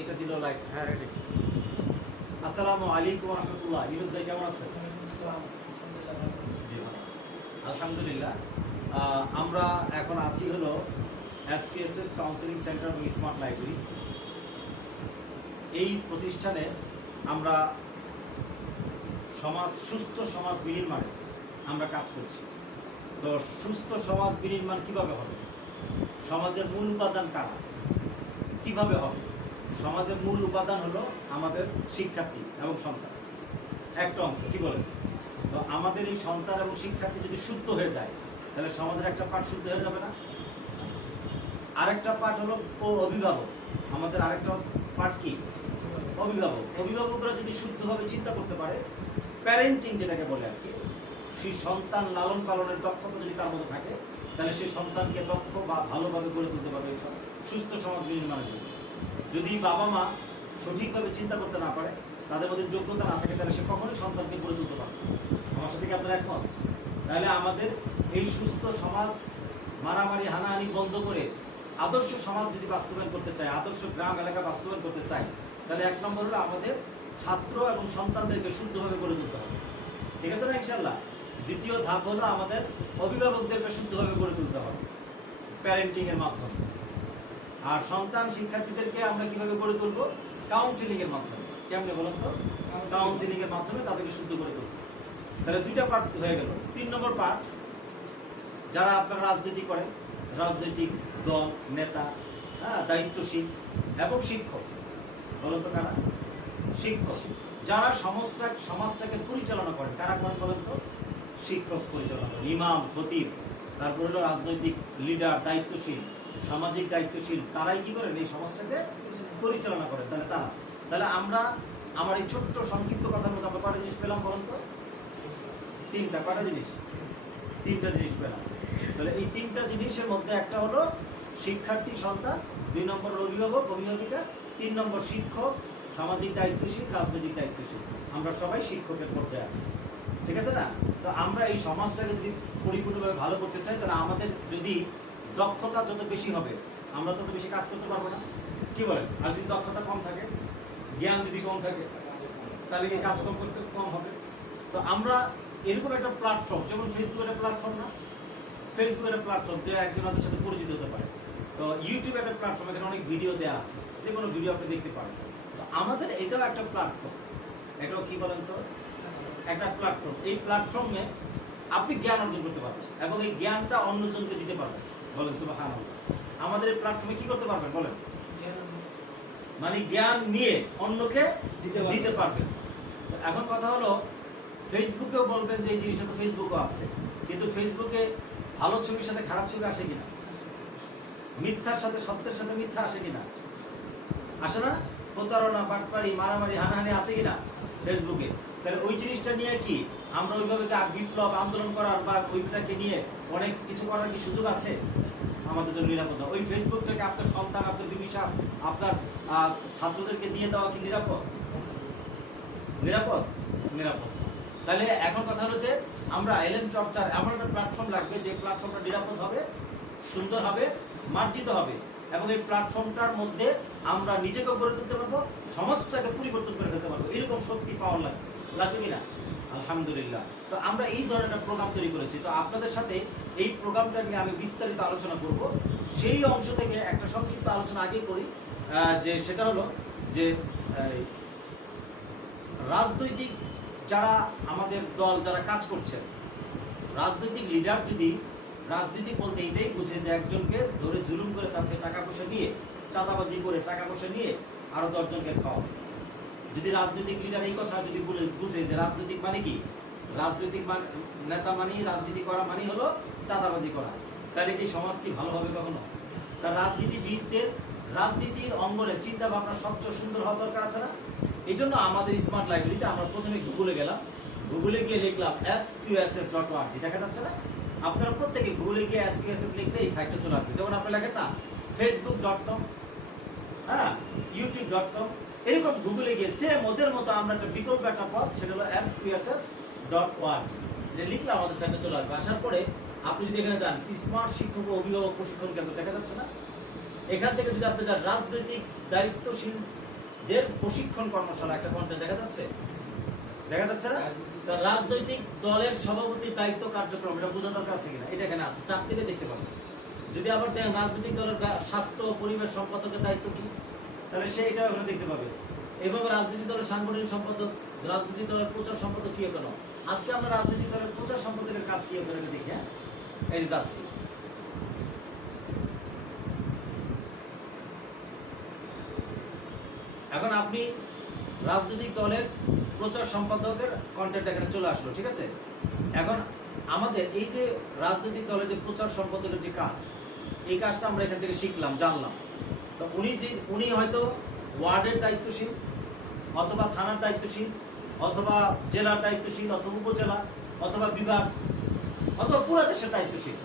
এটা দিল লাইক হ্যাঁ রেডি আসসালামু আলাইকুম রহমতুল্লাহ ইউনুস ভাই কেমন আছেন? আলহামদুলিল্লাহ। আমরা এখন আছি হলো এসপিএসএফ কাউন্সিলিং সেন্টার এবং স্মার্ট লাইব্রেরি এই প্রতিষ্ঠানে আমরা সমাজ সুস্থ সমাজ বিনির্মাণে আমরা কাজ করছি। তো সুস্থ সমাজ বিনির্মাণ কীভাবে হবে? সমাজের মূল উপাদান কারা? কীভাবে হবে? সমাজের মূল উপাদান হলো আমাদের শিক্ষার্থী এবং সন্তান। একটা অংশ, কি বলেন? তো আমাদের এই সন্তান এবং শিক্ষার্থী যদি শুদ্ধ হয়ে যায়, তাহলে সমাজের একটা পাঠ শুদ্ধ হয়ে যাবে না? আরেকটা পাঠ হলো ও অভিভাবক। আমাদের আরেকটা পাঠ কি? অভিভাবক। অভিভাবকরা যদি শুদ্ধভাবে চিন্তা করতে পারে প্যারেন্টিং যেটাকে বলে আর কি, সেই সন্তান লালন পালনের দক্ষতা যদি তার মধ্যে থাকে, তাহলে সেই সন্তানকে দক্ষ বা ভালোভাবে গড়ে তুলতে পারবে সুস্থ সমাজ নির্মাণের জন্য। যদি বাবা মা সঠিকভাবে চিন্তা করতে না পারে, তাদের মধ্যে যোগ্যতা না থাকে, তাহলে সে কখনোই সন্তানকে গড়ে তুলতে পারবে আমার সাথে কি আপনারা একমত? তাহলে আমাদের এই সুস্থ সমাজ মারামারি, হানাহানি বন্ধ করে আদর্শ সমাজ যদি বাস্তবায়ন করতে চায়, আদর্শ গ্রাম, এলাকা বাস্তবায়ন করতে চায়, তাহলে এক নম্বর হলো আমাদের ছাত্র এবং সন্তানদেরকে শুদ্ধভাবে গড়ে তুলতে হবে। ঠিক আছে না ইনশাল্লাহ দ্বিতীয় ধাপ হলো আমাদের অভিভাবকদেরকে শুদ্ধভাবে গড়ে তুলতে হবে প্যারেন্টিংয়ের মাধ্যমে। আর সন্তান শিক্ষার্থীদেরকে আমরা কীভাবে গড়ে তুলবো? কাউন্সিলিং এর মাধ্যমে। কেমনে বলুন তো? কাউন্সিলিং এর মাধ্যমে তাদেরকে শুদ্ধ করে তুলবো। তাহলে দুইটা পার্ট হয়ে গেল। তিন নম্বর পার্ট যারা আপনারা রাজনীতি করেন, রাজনৈতিক দল, নেতা হ্যাঁ দায়িত্বশীল এবং শিক্ষক, বলুন তো কারা? শিক্ষক। যারা সমাজটা, সমাজটাকে পরিচালনা করেন, কারা করেন বলেন তো? শিক্ষক পরিচালনা করেন, ইমাম খতিব তারপর হলো রাজনৈতিক লিডার দায়িত্বশীল। সামাজিক দায়িত্বশীল, তারাই কি করেন এই সমাজটাকে পরিচালনা করেন? তাহলে তারা। তাহলে আমরা আমার এই ছোট্ট সংক্ষিপ্ত কথার মধ্যে আমরা কটা জিনিস পেলাম বলুন তো? তিনটা, কটা জিনিস? তিনটা জিনিস পেলাম। তাহলে এই তিনটা জিনিসের মধ্যে একটা হলো শিক্ষার্থী সন্তান, দুই নম্বর অভিভাবক, অভিভাবিকা, তিন নম্বর শিক্ষক, সামাজিক দায়িত্বশীল, রাজনৈতিক দায়িত্বশীল। আমরা সবাই শিক্ষকের পর্যায়ে আছি। ঠিক আছে না? তো আমরা এই সমাজটাকে যদি পরিপূর্ণভাবে ভালো করতে চাই, তাহলে আমাদের যদি দক্ষতা যত বেশি হবে, আমরা তত বেশি কাজ করতে পারব না। কি বলেন? আর যদি দক্ষতা কম থাকে, জ্ঞান যদি কম থাকে, তাহলে কি কাজ কম করতে কম হবে। তো আমরা এরকম একটা প্ল্যাটফর্ম যেমন ফেসবুক একটা প্ল্যাটফর্ম না ফেসবুক একটা প্ল্যাটফর্ম যে একজন আমাদের সাথে পরিচিত হতে পারে। তো ইউটিউব একটা প্ল্যাটফর্ম এখানে অনেক ভিডিও দেওয়া আছে। যে কোনো ভিডিও আপনি দেখতে পারেন। তো আমাদের এটাও একটা প্ল্যাটফর্ম এটাও কি বলেন তো? একটা প্ল্যাটফর্ম এই প্ল্যাটফর্মে আপনি জ্ঞান অর্জন করতে পারবেন এবং এই জ্ঞানটা অন্যজনকে দিতে পারবেন। বলেন সুবাহান আমাদের প্ল্যাটফর্মে কি করতে পারবেন? বলেন। মানে জ্ঞান নিয়ে অন্যকে দিতে পারবেন। এখন কথা হলো ফেসবুকেও বলবেন যে এই জিনিসটা তো ফেসবুকও আছে। কিন্তু ফেসবুকে ভালো ছবির সাথে খারাপ ছবি আসে কিনা? মিথ্যার সাথে সত্যের সাথে মিথ্যা আসে কিনা? আসে না? প্রতারণা বাটপাড়ি মারামারি হানাহানি আছে কিনা? ফেসবুকে তাহলে ওই জিনিসটা নিয়ে কি? আমরা ওইভাবে বিপ্লব আন্দোলন করার বা ওইটাকে নিয়ে অনেক কিছু করার কি সুযোগ আছে? আমাদের জন্য নিরাপদ। ওই ফেসবুকটাকে আপনার সন্তান, আপনার বিবিসা আপনার ছাত্রদেরকে দিয়ে দেওয়া কি নিরাপদ? নিরাপদ? নিরাপদ। তাহলে এখন কথা হলো যে আমরা এলএম চর্চার এমন একটা প্ল্যাটফর্ম লাগবে যে প্ল্যাটফর্মটা নিরাপদ হবে, সুন্দর হবে, মার্জিত হবে এবং এই প্ল্যাটফর্মটার মধ্যে আমরা নিজেকে গড়ে তুলতে পারব, সমাজটাকে পরিবর্তন করে ফেলতে পারব। এরকম শক্তি পাওয়ার লাগবে। লাগবে কিনা? আলহামদুলিল্লাহ। তো আমরা এই ধরনের প্রোগ্রাম তৈরি করেছি। তো আপনাদের সাথে এই প্রোগ্রামটা নিয়ে আমি বিস্তারিত আলোচনা করব। সেই অংশ থেকে একটা সংক্ষিপ্ত আলোচনা আগে করি। যে সেটা হলো যে রাজনৈতিক যারা আমাদের দল, যারা কাজ করছেন রাজনৈতিক লিডার যদি রাজনীতি বলতে এটাই বুঝে যে একজনকে ধরে জুলুম করে তার টাকা পয়সা নিয়ে, চাঁদাবাজি করে টাকা পয়সা নিয়ে আরও দশজনকে খাওয়া যদি রাজনৈতিক লিডার এই কথা যদি বুঝে যে রাজনৈতিক মানে কি? রাজনৈতিক নেতা মানি রাজনীতি করা মানে হলো চাঁদাবাজি করা। তাহলে কি সমাজ কি ভালো হবে কখনো? তার রাজনীতিবিদদের, রাজনীতির অঙ্গনে চিন্তা ভাবনা সবচেয়ে সুন্দর হওয়া দরকার আছে না? এই জন্য আমাদের স্মার্ট লাইব্রেরিতে আমরা প্রথমে গুগলে গেলাম। গুগলে গিয়ে লিখলাম S Q S F dot org দেখা যাচ্ছে না? আপনারা প্রত্যেকে গুগলে গিয়ে এস কিউ এস এফ লিখলে এই সাইটটা চলে আসবে। যেমন আপনি লেখেন না ফেসবুক ডট কম হ্যাঁ ইউটিউব ডট কম এরকম গুগলে গিয়ে সেম ওদের মতো আমরা একটা বিকল্প একটা পথ সেটা হলো S Q S F dot org এটা লিখলে আমাদের সাইটে চলে আসবে। আসার পরে আপনি যদি এখানে যান স্মার্ট শিক্ষক ও অভিভাবক প্রশিক্ষণ কেন্দ্র দেখা যাচ্ছে না? এখান থেকে যদি আপনি যান রাজনৈতিক দায়িত্বশীল দের প্রশিক্ষণ কর্মশালা একটা কন্টেন্ট দেখা যাচ্ছে? দেখা যাচ্ছে না? তা রাজনৈতিক দলের সভাপতির দায়িত্ব কার্যক্রম এটা বোঝা দরকার আছে কিনা? এটা এখানে আছে। চার থেকে দেখতে পাবেন। যদি আবার দেখেন রাজনৈতিক দলের স্বাস্থ্য ও পরিবেশ সম্পাদকের দায়িত্ব কি? তাহলে সে এটা ওখানে দেখতে পাবে। এভাবে রাজনৈতিক দলের সাংগঠনিক সম্পাদক রাজনৈতিক দলের প্রচার সম্পাদক কি কেন আজকে আমরা রাজনৈতিক দলের প্রচার সম্পাদকের কাজ কি করে দেখি হ্যাঁ? এই যে যাচ্ছি। এখন আপনি রাজনৈতিক দলের প্রচার সম্পাদকের কন্টেন্ট এখানে চলে আসলো, ঠিক আছে? এখন আমাদের এই যে রাজনৈতিক দলের যে প্রচার সম্পাদকের যে কাজ, এই কাজটা আমরা এখান থেকে শিখলাম, জানলাম। তো উনি যে, উনি হয়তো ওয়ার্ডের দায়িত্বশীল, অথবা থানার দায়িত্বশীল, অথবা জেলার দায়িত্বশীল, অথবা উপজেলা, অথবা বিভাগ, অথবা পুরো দেশের দায়িত্বশীল।